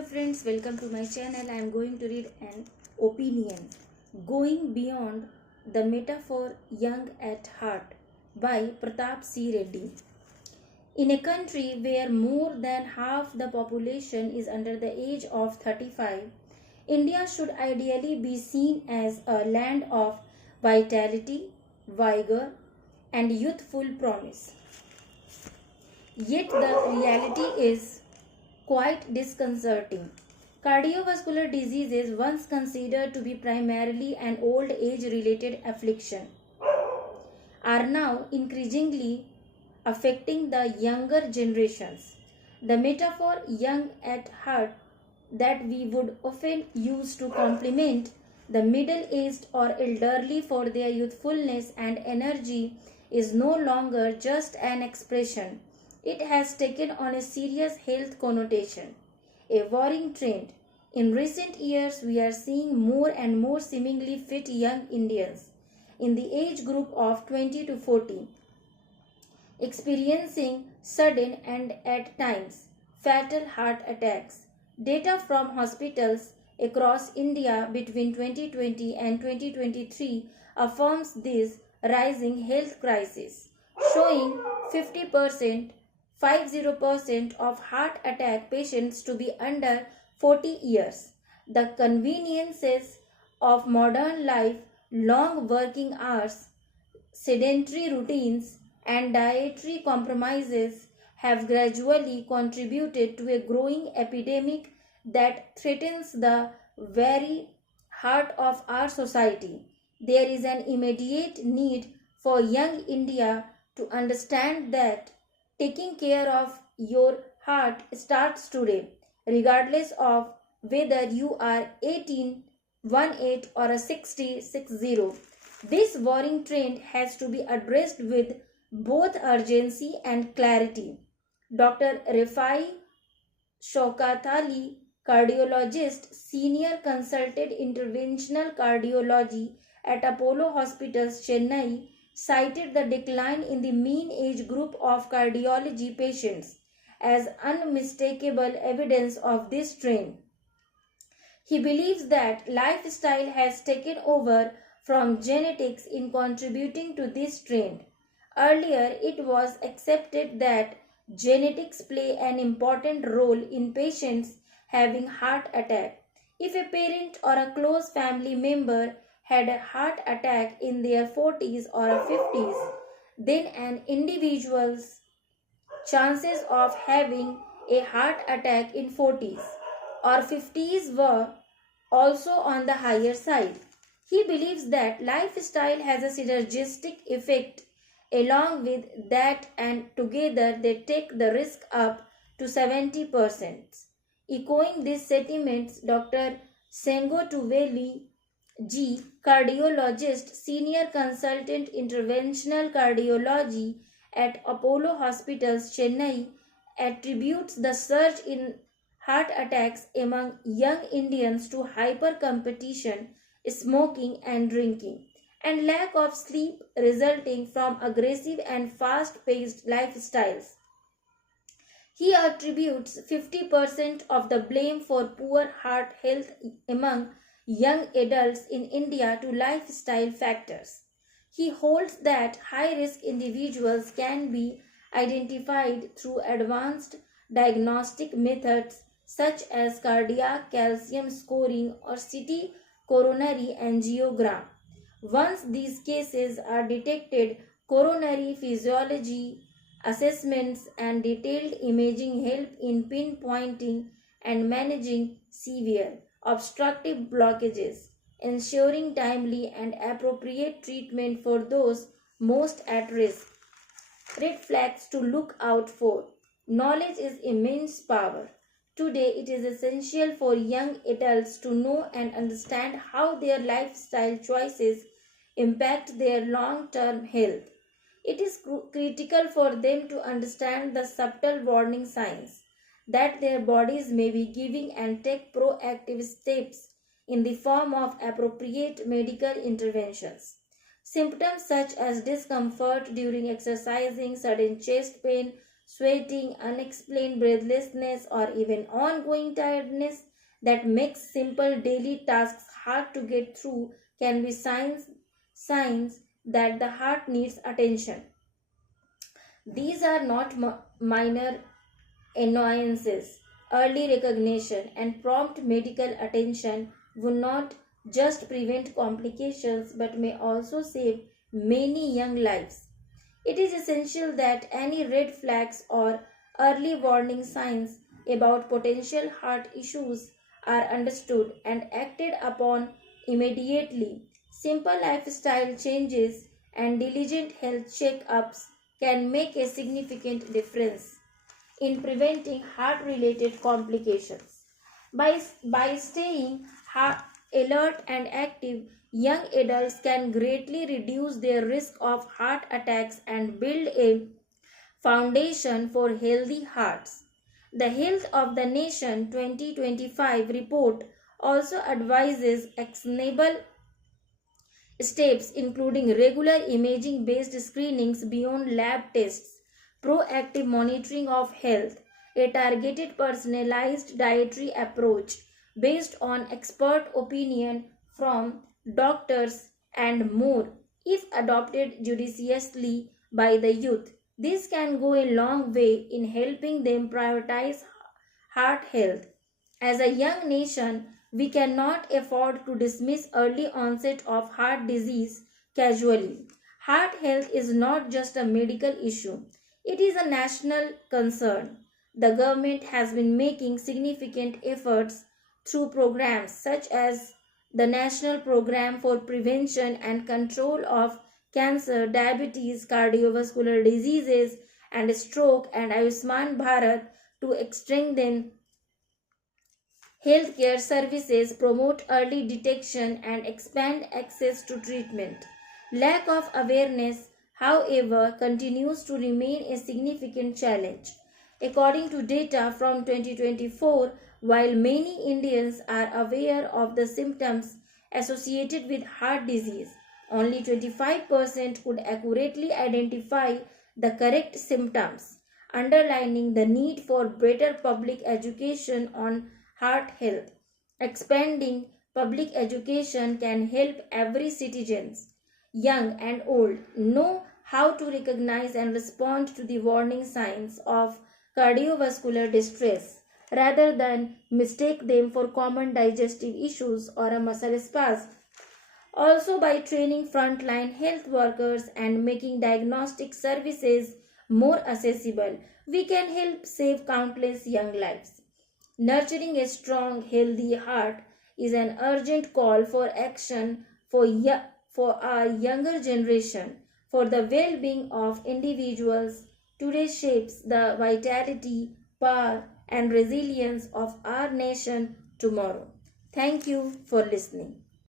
Hello friends, welcome to my channel. I am going to read an opinion, Going Beyond the Metaphor Young at Heart by Pratap C. Reddy. In a country where more than half the population is under the age of 35, India should ideally be seen as a land of vitality, vigour and youthful promise. Yet the reality is quite disconcerting. Cardiovascular diseases, once considered to be primarily an old age related affliction, are now increasingly affecting the younger generations. The metaphor young at heart that we would often use to compliment the middle aged or elderly for their youthfulness and energy is no longer just an expression. It has taken on a serious health connotation, a worrying trend. In recent years, we are seeing more and more seemingly fit young Indians in the age group of 20 to 40 experiencing sudden and at times fatal heart attacks. Data from hospitals across India between 2020 and 2023 affirms this rising health crisis, showing 50% of heart attack patients to be under 40 years. The conveniences of modern life, long working hours, sedentary routines, and dietary compromises have gradually contributed to a growing epidemic that threatens the very heart of our society. There is an immediate need for young India to understand that taking care of your heart starts today, regardless of whether you are 18, 18 or a 60, 60. This worrying trend has to be addressed with both urgency and clarity. Dr. Rifai Shokatali, cardiologist, senior consultant interventional cardiology at Apollo Hospitals, Chennai, cited the decline in the mean age group of cardiology patients as unmistakable evidence of this trend. He believes that lifestyle has taken over from genetics in contributing to this trend. Earlier, it was accepted that genetics play an important role in patients having heart attack. If a parent or a close family member had a heart attack in their 40s or 50s, then an individual's chances of having a heart attack in 40s or 50s were also on the higher side. He believes that lifestyle has a synergistic effect along with that, and together they take the risk up to 70%. Echoing these sentiments, Dr. Sengo Tuveli G, cardiologist, senior consultant interventional cardiology at Apollo Hospitals, Chennai, attributes the surge in heart attacks among young Indians to hyper competition, smoking and drinking, and lack of sleep resulting from aggressive and fast-paced lifestyles. He attributes 50% of the blame for poor heart health among young adults in India to lifestyle factors. He holds that high-risk individuals can be identified through advanced diagnostic methods such as cardiac calcium scoring or CT coronary angiogram. Once these cases are detected, coronary physiology assessments and detailed imaging help in pinpointing and managing severe obstructive blockages, ensuring timely and appropriate treatment for those most at risk. Red flags to look out for. Knowledge is immense power. Today, it is essential for young adults to know and understand how their lifestyle choices impact their long-term health. It is critical for them to understand the subtle warning signs that their bodies may be giving and take proactive steps in the form of appropriate medical interventions. Symptoms such as discomfort during exercising, sudden chest pain, sweating, unexplained breathlessness, or even ongoing tiredness that makes simple daily tasks hard to get through can be signs that the heart needs attention. These are not minor annoyances. Early recognition and prompt medical attention would not just prevent complications but may also save many young lives. It is essential that any red flags or early warning signs about potential heart issues are understood and acted upon immediately. Simple lifestyle changes and diligent health checkups can make a significant difference in preventing heart related complications. By staying alert and active, young adults can greatly reduce their risk of heart attacks and build a foundation for healthy hearts. The Health of the Nation 2025 report also advises actionable steps including regular imaging based screenings beyond lab tests, proactive monitoring of health, a targeted personalized dietary approach based on expert opinion from doctors, and more. If adopted judiciously by the youth, this can go a long way in helping them prioritize heart health. As a young nation, we cannot afford to dismiss early onset of heart disease casually. Heart health is not just a medical issue, it is a national concern. The government has been making significant efforts through programs such as the National Program for Prevention and Control of Cancer, Diabetes, Cardiovascular Diseases, and Stroke, and Ayushman Bharat to strengthen healthcare services, promote early detection, and expand access to treatment. Lack of awareness, however, continues to remain a significant challenge. According to data from 2024, while many Indians are aware of the symptoms associated with heart disease, only 25% could accurately identify the correct symptoms, underlining the need for better public education on heart health. Expanding public education can help every citizen, young and old, know how to recognize and respond to the warning signs of cardiovascular distress rather than mistake them for common digestive issues or a muscle spasm. Also, by training frontline health workers and making diagnostic services more accessible, we can help save countless young lives. Nurturing a strong, healthy heart is an urgent call for action for our younger generation, for the well being of individuals. Today shapes the vitality, power, and resilience of our nation tomorrow. Thank you for listening.